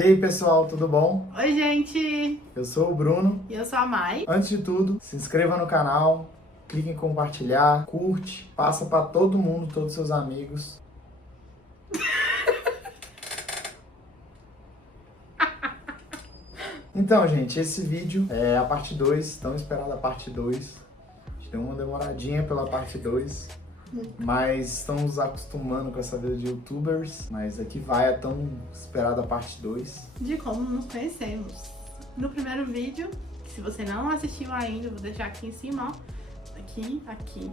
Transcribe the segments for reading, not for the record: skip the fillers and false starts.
E aí pessoal, tudo bom? Oi gente, Eu sou o Bruno. e eu sou a Mai. Antes de tudo, se inscreva no canal, clique em compartilhar, curte, passa para todo mundo, todos os seus amigos. Então, gente, esse vídeo é a parte 2, tão esperada a parte 2. A gente deu uma demoradinha pela parte 2, mas estamos acostumando com essa vida de youtubers. Mas aqui vai a tão esperada parte 2. De como nos conhecemos. No primeiro vídeo, que se você não assistiu ainda, eu vou deixar aqui em cima, ó. Aqui.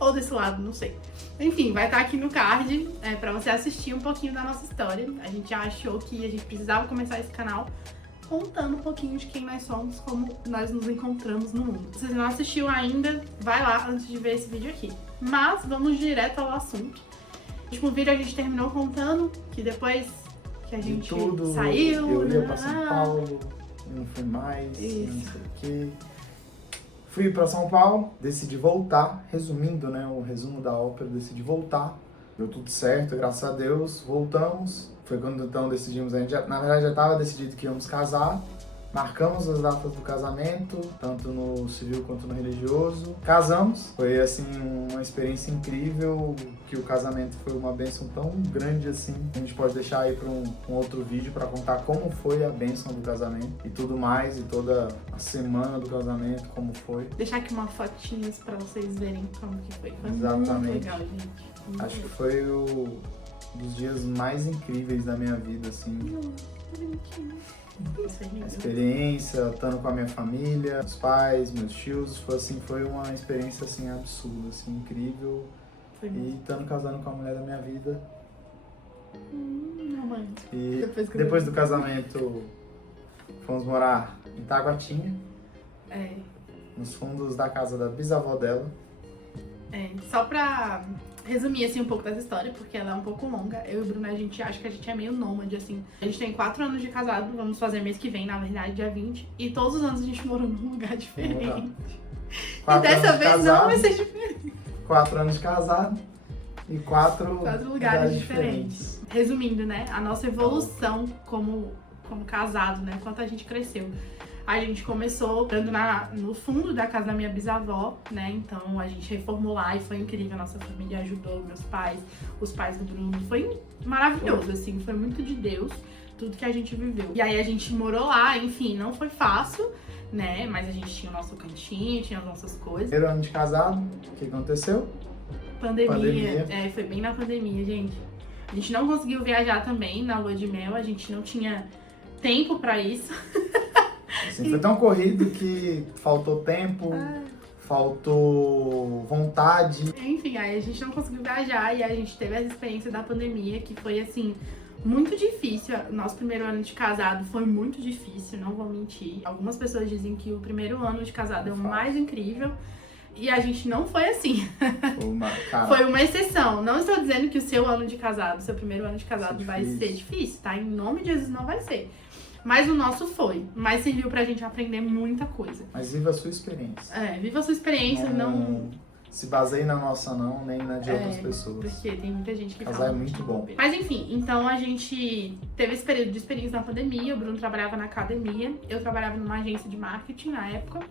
Ou desse lado, não sei. Enfim, vai estar aqui no card pra você assistir um pouquinho da nossa história. A gente achou que a gente precisava começar esse canal contando um pouquinho de quem nós somos, como nós nos encontramos no mundo. Se você não assistiu ainda, vai lá antes de ver esse vídeo aqui. Mas vamos direto ao assunto. No último vídeo a gente terminou contando que depois que a gente saiu, eu ia pra São Paulo, não fui mais, não sei o quê. Fui pra São Paulo, decidi voltar, resumindo, né, o resumo da ópera, decidi voltar. Deu tudo certo, graças a Deus, voltamos. Foi quando então decidimos, na verdade já estava decidido que íamos casar. Marcamos as datas do casamento, tanto no civil quanto no religioso. Casamos, foi assim uma experiência incrível, que o casamento foi uma bênção tão grande assim. A gente pode deixar aí para um outro vídeo para contar como foi a bênção do casamento e tudo mais, e toda a semana do casamento, como foi. Deixar aqui umas fotinhas para vocês verem como que foi. Foi Exatamente. muito legal, gente. Acho que foi um dos dias mais incríveis da minha vida, assim. A experiência, estando com a minha família, os pais, meus tios, foi uma experiência assim absurda, assim, incrível. E estando casando com a mulher da minha vida. Romântico. E depois do casamento fomos morar em Taguatinga, nos fundos da casa da bisavó dela. Só pra resumir assim um pouco dessa história, porque ela é um pouco longa. Eu e o Bruno, a gente acha que a gente é meio nômade, assim. A gente tem 4 anos de casado, vamos fazer mês que vem, na verdade, dia 20. E todos os anos a gente morou num lugar diferente. E dessa vez não vai ser diferente. 4 anos de casado e 4 lugares diferentes. Resumindo, né, a nossa evolução como casado, né, quanto a gente cresceu. A gente começou morando no fundo da casa da minha bisavó, né? Então a gente reformou lá e foi incrível. A nossa família ajudou, meus pais, os pais do Bruno. Foi maravilhoso, assim, foi muito de Deus tudo que a gente viveu. E aí a gente morou lá, enfim, não foi fácil, né? Mas a gente tinha o nosso cantinho, tinha as nossas coisas. Primeiro ano de casado, o que aconteceu? Pandemia. Foi bem na pandemia, gente. A gente não conseguiu viajar também na lua de mel, a gente não tinha tempo pra isso. Assim, foi tão corrido que faltou tempo, faltou vontade. Enfim, aí a gente não conseguiu viajar e a gente teve essa experiência da pandemia que foi, assim, muito difícil. Nosso primeiro ano de casado foi muito difícil, não vou mentir. Algumas pessoas dizem que o primeiro ano de casado é o mais incrível e a gente não foi assim. Foi uma exceção. Não estou dizendo que o seu ano de casado, seu primeiro ano de casado vai ser difícil, tá? Em nome de Jesus não vai ser. Mas o nosso foi. Mas serviu pra gente aprender muita coisa. Mas viva a sua experiência. Viva a sua experiência, não se baseie na nossa não, nem na de outras pessoas. Porque tem muita gente que casar é muito bom. Mas enfim, então a gente teve esse período de experiência na pandemia. O Bruno trabalhava na academia. Eu trabalhava numa agência de marketing na época,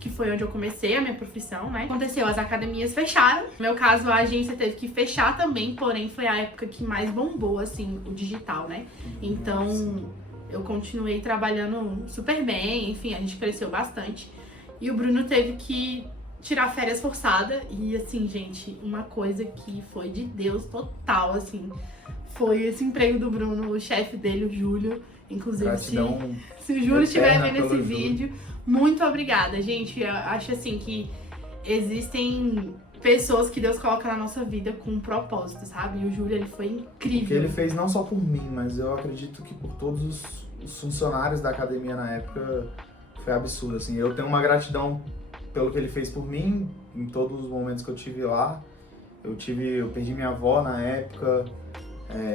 que foi onde eu comecei a minha profissão, né? Aconteceu, as academias fecharam. No meu caso, a agência teve que fechar também, porém foi a época que mais bombou, assim, o digital, né? Então eu continuei trabalhando super bem, enfim, a gente cresceu bastante. E o Bruno teve que tirar férias forçada. E assim, gente, uma coisa que foi de Deus total, assim, foi esse emprego do Bruno, o chefe dele, o Júlio. Inclusive, se o Júlio estiver vendo esse vídeo, muito obrigada, gente. Eu acho assim que existem pessoas que Deus coloca na nossa vida com um propósito, sabe? E o Júlio, ele foi incrível. O que ele fez não só por mim, mas eu acredito que por todos os funcionários da academia na época, foi absurdo, assim. Eu tenho uma gratidão pelo que ele fez por mim, em todos os momentos que eu tive lá. Eu perdi minha avó na época,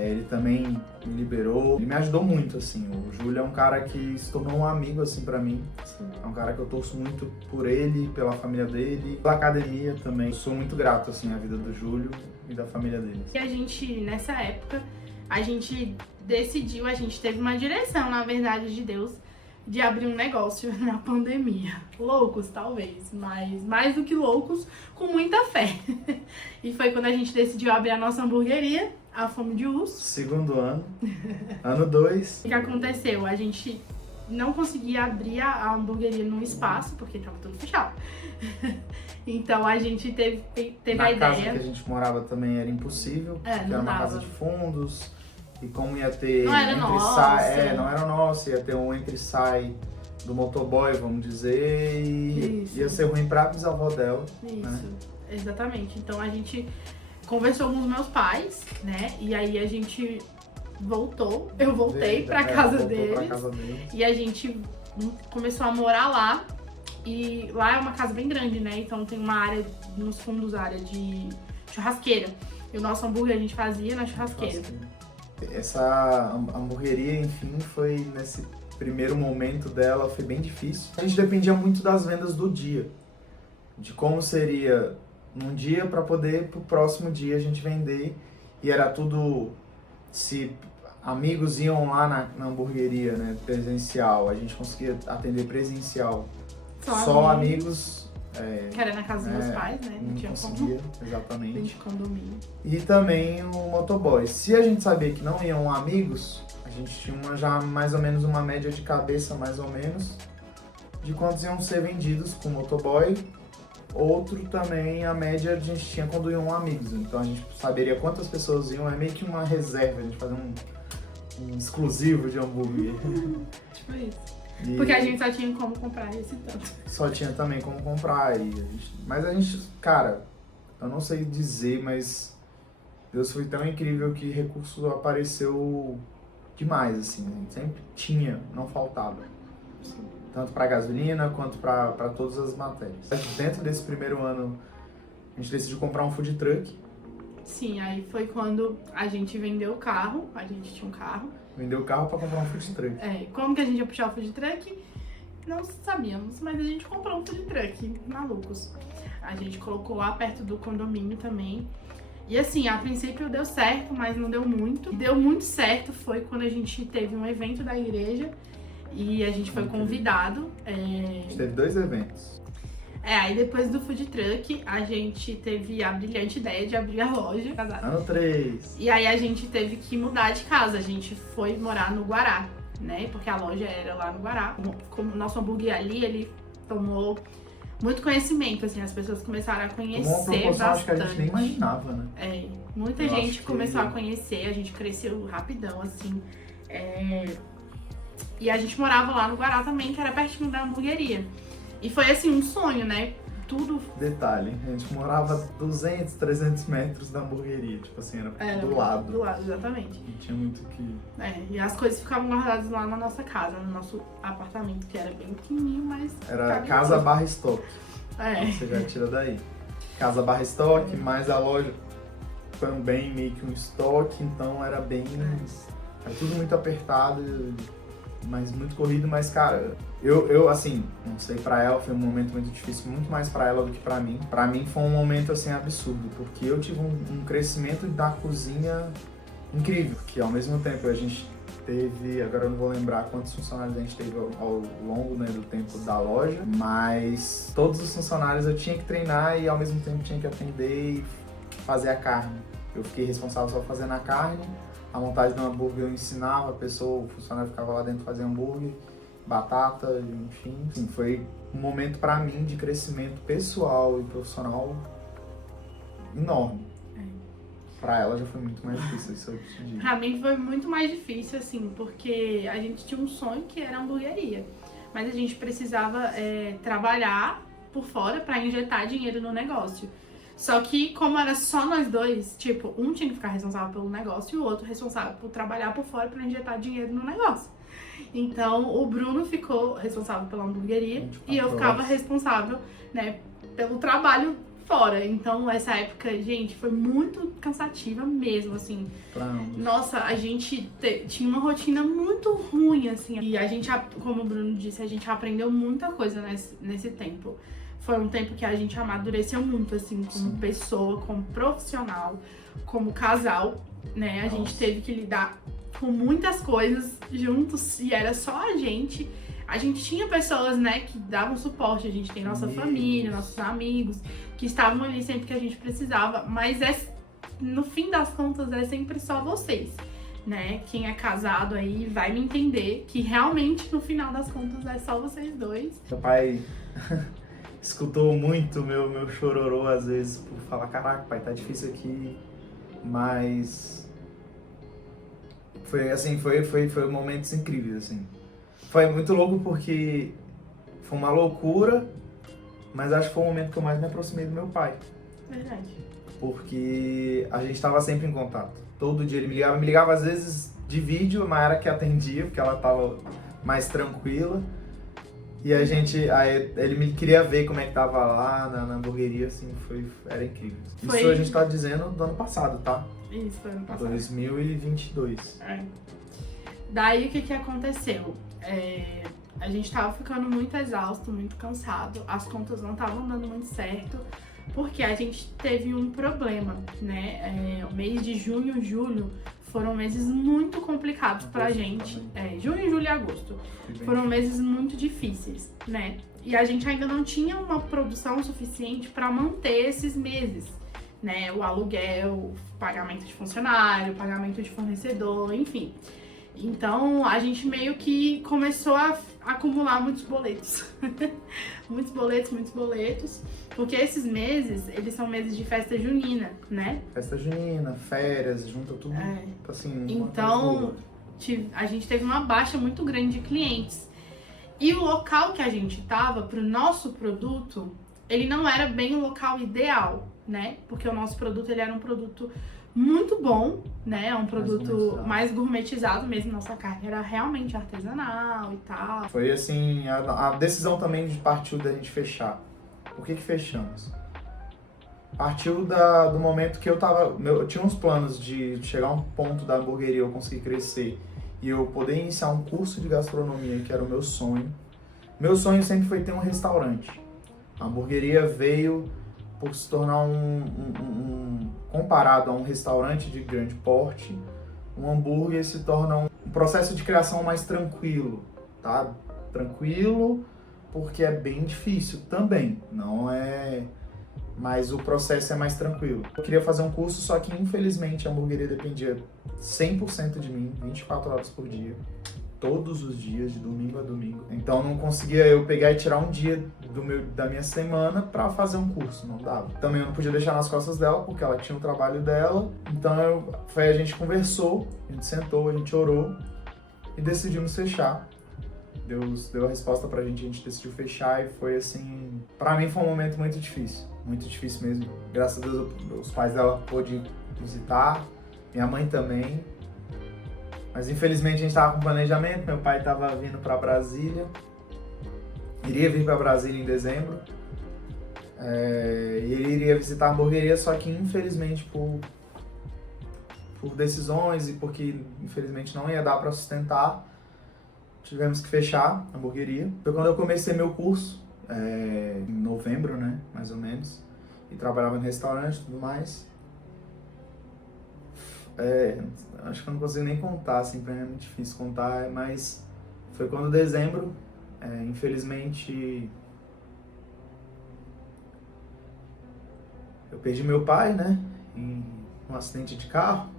ele também me liberou. Ele me ajudou muito, assim. O Júlio é um cara que se tornou um amigo, assim, pra mim. Sim. É um cara que eu torço muito por ele, pela família dele, pela academia também. Eu sou muito grato, assim, à vida do Júlio e da família dele. E a gente, nessa época, a gente decidiu, a gente teve uma direção, na verdade, de Deus, de abrir um negócio na pandemia. Loucos, talvez, mas mais do que loucos, com muita fé. E foi quando a gente decidiu abrir a nossa hamburgueria, a Fome de Urso. Segundo ano, ano 2. O que aconteceu? A gente não conseguia abrir a hamburgueria num espaço, porque estava tudo fechado. Então a gente teve a ideia... Na casa que a gente morava também era impossível, porque era uma casa de fundos. E como ia ter não era nossa. Não era nossa, ia ter um entra e sai do motoboy, vamos dizer, e Isso. ia ser ruim pra bisavó dela. Isso, né? Exatamente. Então a gente conversou com os meus pais, né? E aí a gente voltou, eu voltei pra casa deles. E a gente começou a morar lá. E lá é uma casa bem grande, né? Então tem uma área, nos fundos, área de churrasqueira. E o nosso hambúrguer a gente fazia na churrasqueira. Essa hamburgueria, enfim, foi nesse primeiro momento dela, foi bem difícil. A gente dependia muito das vendas do dia. De como seria num dia para poder pro próximo dia a gente vender. E era tudo, se amigos iam lá na hamburgueria, né, presencial, a gente conseguia atender presencial. Só amigos que era na casa dos meus pais, né? Não tinha conseguia, como. exatamente. De condomínio. E também o motoboy. Se a gente sabia que não iam amigos, a gente tinha já mais ou menos uma média de cabeça, mais ou menos, de quantos iam ser vendidos com o motoboy. Outro também, a média a gente tinha quando iam amigos. Então a gente saberia quantas pessoas iam, é meio que uma reserva, a gente fazia um exclusivo de hambúrguer. Tipo isso. Porque a gente só tinha como comprar esse tanto. Só tinha também como comprar. Mas a gente, cara, eu não sei dizer, mas Deus foi tão incrível que recurso apareceu demais, assim. A gente sempre tinha, não faltava. Assim, tanto para gasolina quanto para todas as matérias. Dentro desse primeiro ano, a gente decidiu comprar um food truck. Sim, aí foi quando a gente vendeu o carro, a gente tinha um carro. Vendeu o carro para comprar um food truck. Como que a gente ia puxar o food truck? Não sabíamos, mas a gente comprou um food truck, malucos. A gente colocou lá perto do condomínio também. E assim, a princípio deu certo, mas não deu muito. Deu muito certo foi quando a gente teve um evento da igreja e a gente foi convidado. A gente teve 2 eventos. Aí depois do food truck, a gente teve a brilhante ideia de abrir a loja. Ano 3. E aí a gente teve que mudar de casa, a gente foi morar no Guará, né? Porque a loja era lá no Guará. Como o nosso hambúrguer ali, ele tomou muito conhecimento, assim, as pessoas começaram a conhecer uma proporção, bastante. acho que a gente nem imaginava, né? Muita gente começou a conhecer, a gente cresceu rapidão, assim. E a gente morava lá no Guará também, que era pertinho da hamburgueria. E foi assim, um sonho, né? Tudo. Detalhe, a gente morava 200, 300 metros da hamburgueria, tipo assim, era do lado. Do lado, exatamente. Não tinha muito que... E as coisas ficavam guardadas lá na nossa casa, no nosso apartamento, que era bem pequenininho, mas... Era casa barra estoque. Então você já tira daí. Casa barra estoque, mais a loja também meio que um estoque, então era bem... Era tudo muito apertado, mas muito corrido, mas cara... Eu, assim, não sei, pra ela foi um momento muito difícil, muito mais pra ela do que pra mim. Pra mim foi um momento, assim, absurdo, porque eu tive um crescimento da cozinha incrível, que ao mesmo tempo a gente teve, agora eu não vou lembrar quantos funcionários a gente teve ao longo, né, do tempo da loja, mas todos os funcionários eu tinha que treinar e ao mesmo tempo tinha que atender e fazer a carne. Eu fiquei responsável só fazendo a carne, a montagem do hambúrguer eu ensinava, a pessoa, o funcionário ficava lá dentro fazendo hambúrguer, batata, enfim. Foi um momento pra mim de crescimento pessoal e profissional enorme. Pra ela já foi muito mais difícil, isso eu te digo. Pra mim foi muito mais difícil, assim, porque a gente tinha um sonho que era a hamburgueria. Mas a gente precisava trabalhar por fora pra injetar dinheiro no negócio. Só que, como era só nós dois, tipo, um tinha que ficar responsável pelo negócio e o outro responsável por trabalhar por fora pra injetar dinheiro no negócio. Então, o Bruno ficou responsável pela hamburgueria e eu ficava responsável, né, pelo trabalho fora. Então, essa época, gente, foi muito cansativa mesmo, assim. Nossa, a gente tinha uma rotina muito ruim, assim. E a gente, como o Bruno disse, a gente aprendeu muita coisa nesse tempo. Foi um tempo que a gente amadureceu muito, assim, como pessoa, como profissional, como casal. né? A gente Nossa. teve que lidar com muitas coisas juntos e era só a gente. A gente tinha pessoas, né, que davam suporte, a gente tem nossa família, nossos amigos, que estavam ali sempre que a gente precisava, mas no fim das contas é sempre só vocês, né? Quem é casado aí vai me entender que realmente no final das contas é só vocês dois. Meu pai escutou muito meu chororô às vezes por falar, caraca, pai, tá difícil aqui, mas foi momentos incríveis, assim. Foi muito louco porque foi uma loucura, mas acho que foi o momento que eu mais me aproximei do meu pai. Verdade. Porque a gente estava sempre em contato. Todo dia ele me ligava às vezes de vídeo, a Mayara que atendia, porque ela estava mais tranquila. E aí ele me queria ver como é que tava lá na hamburgueria, assim, era incrível. Isso a gente tá dizendo do ano passado, tá? Isso, foi ano passado. 2022. É. Daí o que aconteceu? A gente tava ficando muito exausto, muito cansado, as contas não estavam dando muito certo, porque a gente teve um problema, né? O mês de junho e julho foram meses muito complicados pra gente. Junho, julho e agosto foram meses muito difíceis, né? E a gente ainda não tinha uma produção suficiente para manter esses meses, né? O aluguel, o pagamento de funcionário, o pagamento de fornecedor, enfim. Então a gente meio que começou a acumular muitos boletos. muitos boletos. Porque esses meses, eles são meses de festa junina, né? Festa junina, férias, junta tudo, assim... Então, a gente teve uma baixa muito grande de clientes. E o local que a gente tava, pro nosso produto, ele não era bem o local ideal, né? Porque o nosso produto, ele era um produto muito bom, né? Um produto mais gourmetizado mesmo. Nossa carne era realmente artesanal e tal. Foi assim, a decisão também partiu da gente fechar. Por que fechamos? Partiu do momento que eu tinha uns planos de chegar a um ponto da hamburgueria, eu conseguir crescer e eu poder iniciar um curso de gastronomia, que era o meu sonho. Meu sonho sempre foi ter um restaurante. A hamburgueria veio por se tornar comparado a um restaurante de grande porte, um hambúrguer se torna um processo de criação mais tranquilo, tá? Tranquilo, porque é bem difícil também, não é... Mas o processo é mais tranquilo. Eu queria fazer um curso, só que infelizmente a hamburgueria dependia 100% de mim, 24 horas por dia, todos os dias, de domingo a domingo. Então não conseguia eu pegar e tirar um dia da minha semana pra fazer um curso, não dava. Também eu não podia deixar nas costas dela, porque ela tinha o trabalho dela. Então a gente conversou, a gente sentou, a gente orou e decidimos fechar. Deus deu a resposta pra gente, a gente decidiu fechar e foi assim... Pra mim foi um momento muito difícil mesmo. Graças a Deus os pais dela pôde visitar, minha mãe também. Mas infelizmente a gente estava com planejamento, meu pai estava vindo para Brasília, iria vir para Brasília em dezembro, e ele iria visitar a hamburgueria, só que infelizmente por decisões e porque infelizmente não ia dar para sustentar, tivemos que fechar a hamburgueria. Foi quando eu comecei meu curso, em novembro, né, mais ou menos, e trabalhava no restaurante e tudo mais. Acho que eu não consigo nem contar, assim, pra mim é muito difícil contar, mas foi quando dezembro, infelizmente, eu perdi meu pai, né, em um acidente de carro.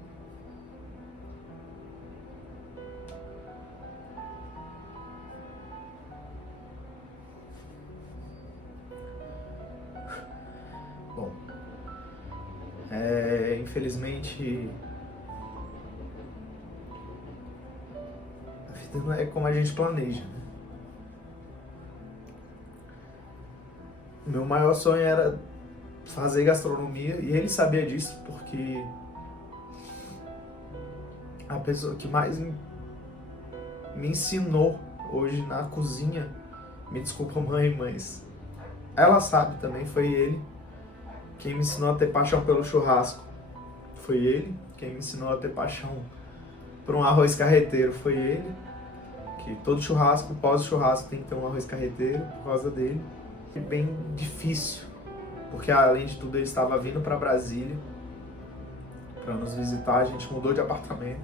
Bom, infelizmente, a vida não é como a gente planeja, né? Meu maior sonho era fazer gastronomia e ele sabia disso porque a pessoa que mais me ensinou hoje na cozinha, me desculpa mãe, mas ela sabe também, foi ele. Quem me ensinou a ter paixão pelo churrasco foi ele. Quem me ensinou a ter paixão por um arroz carreteiro foi ele. Que todo churrasco, pós-churrasco, tem que ter um arroz carreteiro por causa dele. É bem difícil, porque além de tudo ele estava vindo para Brasília. para nos visitar. A gente mudou de apartamento,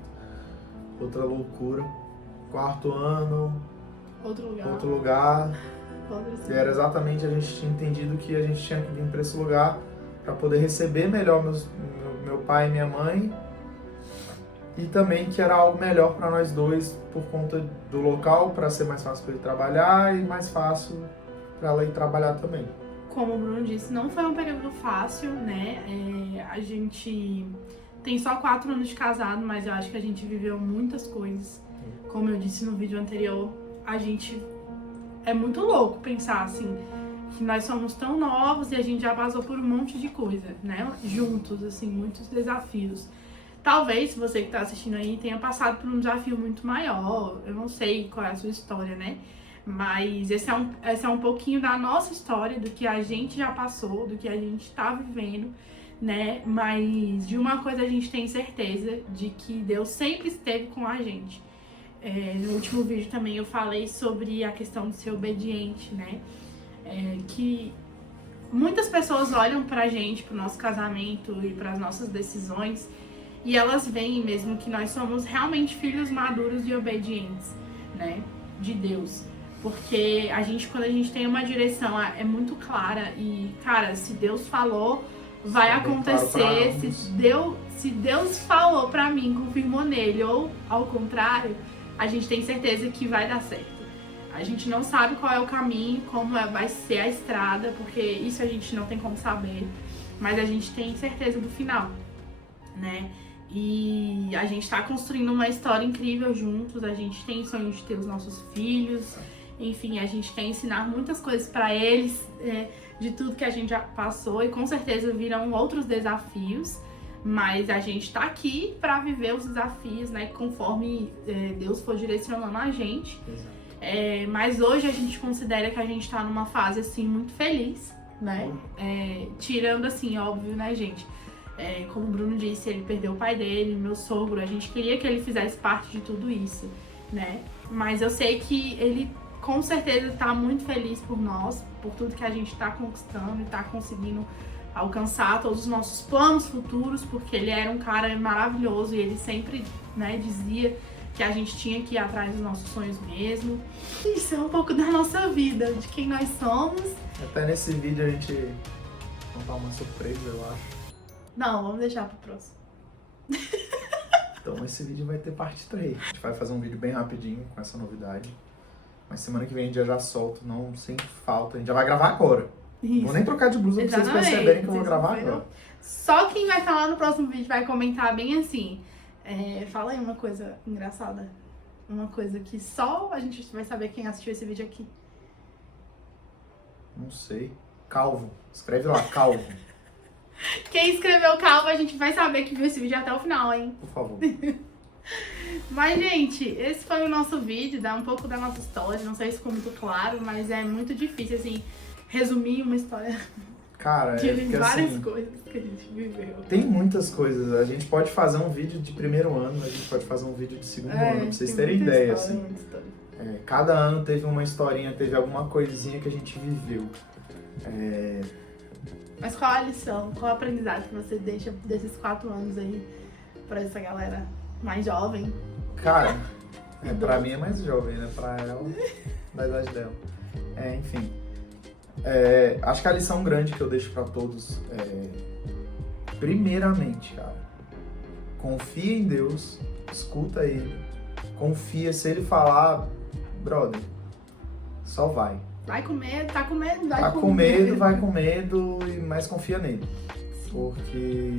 outra loucura. 4º ano, Outro lugar. outro lugar. Outro E era exatamente, a gente tinha entendido que a gente tinha que vir para esse lugar para poder receber melhor meu pai e minha mãe. E também que era algo melhor para nós dois por conta do local, para ser mais fácil para ele trabalhar e mais fácil para ela ir trabalhar também. Como o Bruno disse, não foi um período fácil, né? A gente tem só 4 anos de casado, mas eu acho que a gente viveu muitas coisas. Como eu disse no vídeo anterior, a gente é muito louco pensar assim, que nós somos tão novos e a gente já passou por um monte de coisa, né? Juntos, assim, muitos desafios. Talvez, se você que tá assistindo aí, tenha passado por um desafio muito maior. Eu não sei qual é a sua história, né? Mas esse é um pouquinho da nossa história, do que a gente já passou, do que a gente tá vivendo, né? Mas de uma coisa a gente tem certeza, de que Deus sempre esteve com a gente. No último vídeo também eu falei sobre a questão de ser obediente, né? Que muitas pessoas olham pra gente, pro nosso casamento e pras nossas decisões, e elas veem mesmo que nós somos realmente filhos maduros e obedientes, né? De Deus. Porque quando a gente tem uma direção, é muito clara e, cara, se Deus falou, vai acontecer. Se Deus falou pra mim, confirmou nele, ou ao contrário, a gente tem certeza que vai dar certo. A gente não sabe qual é o caminho, vai ser a estrada, porque isso a gente não tem como saber, mas a gente tem certeza do final, né? E a gente tá construindo uma história incrível juntos, a gente tem sonho de ter os nossos filhos, enfim, a gente quer ensinar muitas coisas pra eles, de tudo que a gente já passou, e com certeza virão outros desafios, mas a gente tá aqui pra viver os desafios, né, conforme Deus for direcionando a gente. Mas hoje a gente considera que a gente tá numa fase, assim, muito feliz, né? Tirando, assim, óbvio, né, gente? Como o Bruno disse, ele perdeu o pai dele, meu sogro, a gente queria que ele fizesse parte de tudo isso, né? Mas eu sei que ele, com certeza, tá muito feliz por nós, por tudo que a gente tá conquistando e tá conseguindo alcançar todos os nossos planos futuros, porque ele era um cara maravilhoso e ele sempre, né, dizia que a gente tinha que ir atrás dos nossos sonhos mesmo. Isso é um pouco da nossa vida, de quem nós somos. Até nesse vídeo a gente contar uma surpresa, eu acho. Não, vamos deixar pro próximo. Então esse vídeo vai ter parte 3. A gente vai fazer um vídeo bem rapidinho com essa novidade. Mas semana que vem a gente já solta, não sem falta. A gente já vai gravar agora. Isso. Vou nem trocar de blusa pra vocês perceberem que eu vou gravar agora. Só quem vai falar no próximo vídeo vai comentar bem assim. Fala aí uma coisa engraçada. Uma coisa que só a gente vai saber quem assistiu esse vídeo aqui. Não sei. Calvo. Escreve lá, calvo. Quem escreveu calvo, a gente vai saber que viu esse vídeo até o final, hein? Por favor. Mas, gente, esse foi o nosso vídeo. Dá um pouco da nossa história. Não sei se ficou muito claro, mas é muito difícil, assim, resumir uma história. Cara, de várias assim, coisas que a gente viveu. Tem muitas coisas. A gente pode fazer um vídeo de 1º ano, a gente pode fazer um vídeo de 2º ano, pra vocês terem ideia, assim. Cada ano teve uma historinha, teve alguma coisinha que a gente viveu. Mas qual a lição, qual o aprendizado que você deixa desses 4 anos aí pra essa galera mais jovem? Cara, pra mim é mais jovem, né? Pra ela, da idade dela. Enfim. Acho que a lição grande que eu deixo pra todos primeiramente, cara, confia em Deus, escuta Ele, confia, se Ele falar, brother, só vai. Vai com medo, tá com medo, vai com medo, mas confia nele. Porque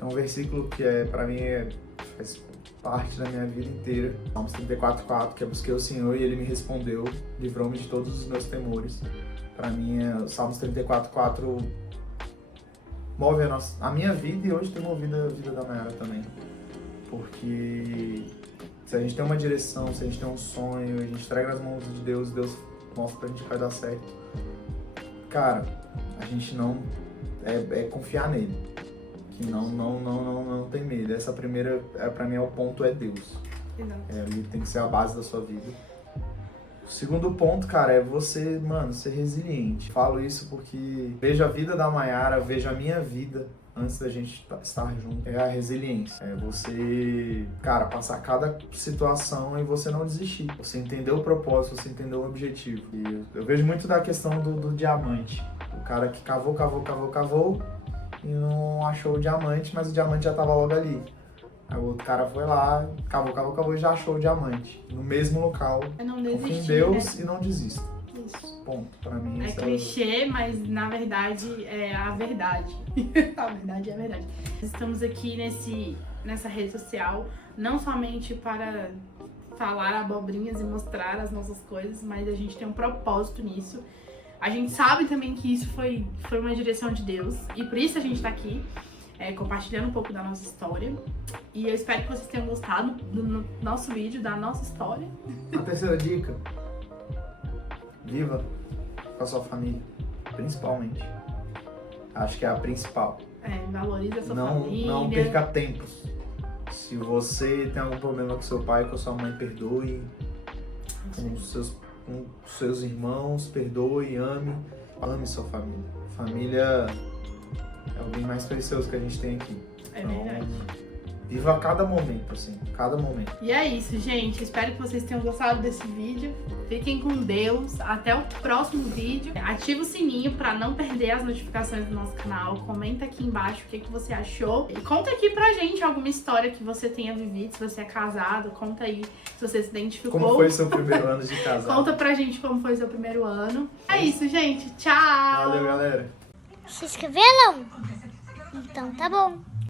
é um versículo que pra mim faz parte da minha vida inteira. Salmos 34:4, que eu busquei o Senhor e Ele me respondeu, livrou-me de todos os meus temores. Pra mim, o Salmos 34:4 move a minha vida e hoje tem movido a vida da Mayara também. Porque se a gente tem uma direção, se a gente tem um sonho, a gente entrega nas mãos de Deus, Deus mostra pra gente que vai dar certo. Cara, a gente não... confiar nele. Que não tem medo. Essa primeira, pra mim, o ponto é Deus. Exato. Ele tem que ser a base da sua vida. O segundo ponto, cara, é você, mano, ser resiliente. Falo isso porque vejo a vida da Mayara, vejo a minha vida antes da gente estar junto. É a resiliência. É você, cara, passar cada situação e você não desistir. Você entender o propósito, você entender o objetivo. E eu vejo muito da questão do diamante. O cara que cavou e não achou o diamante, mas o diamante já tava logo ali. Aí o outro cara foi lá, cavou e já achou o diamante. No mesmo local. É não Confia desistir, em Deus, né? e não desista. Isso. Ponto. Pra mim, É isso clichê, mas na verdade é a verdade. A verdade é a verdade. Estamos aqui nessa rede social, não somente para falar abobrinhas e mostrar as nossas coisas, mas a gente tem um propósito nisso. A gente sabe também que isso foi uma direção de Deus, e por isso a gente tá aqui, compartilhando um pouco da nossa história. E eu espero que vocês tenham gostado do nosso vídeo, da nossa história. A terceira dica: viva com a sua família, principalmente. Acho que é a principal. Valoriza a sua família. Não perca tempos. Se você tem algum problema com seu pai, com a sua mãe, perdoe. Com os seus irmãos, perdoe, ame sua família. Família é o bem mais precioso que a gente tem aqui. É verdade. Viva cada momento, assim, cada momento. E é isso, gente. Espero que vocês tenham gostado desse vídeo. Fiquem com Deus. Até o próximo vídeo. Ativa o sininho pra não perder as notificações do nosso canal. Comenta aqui embaixo o que você achou. E conta aqui pra gente alguma história que você tenha vivido. Se você é casado, conta aí se você se identificou. Como foi seu primeiro ano de casado? Conta pra gente como foi seu primeiro ano. É isso, gente. Tchau! Valeu, galera. Se inscreveram? Então tá bom.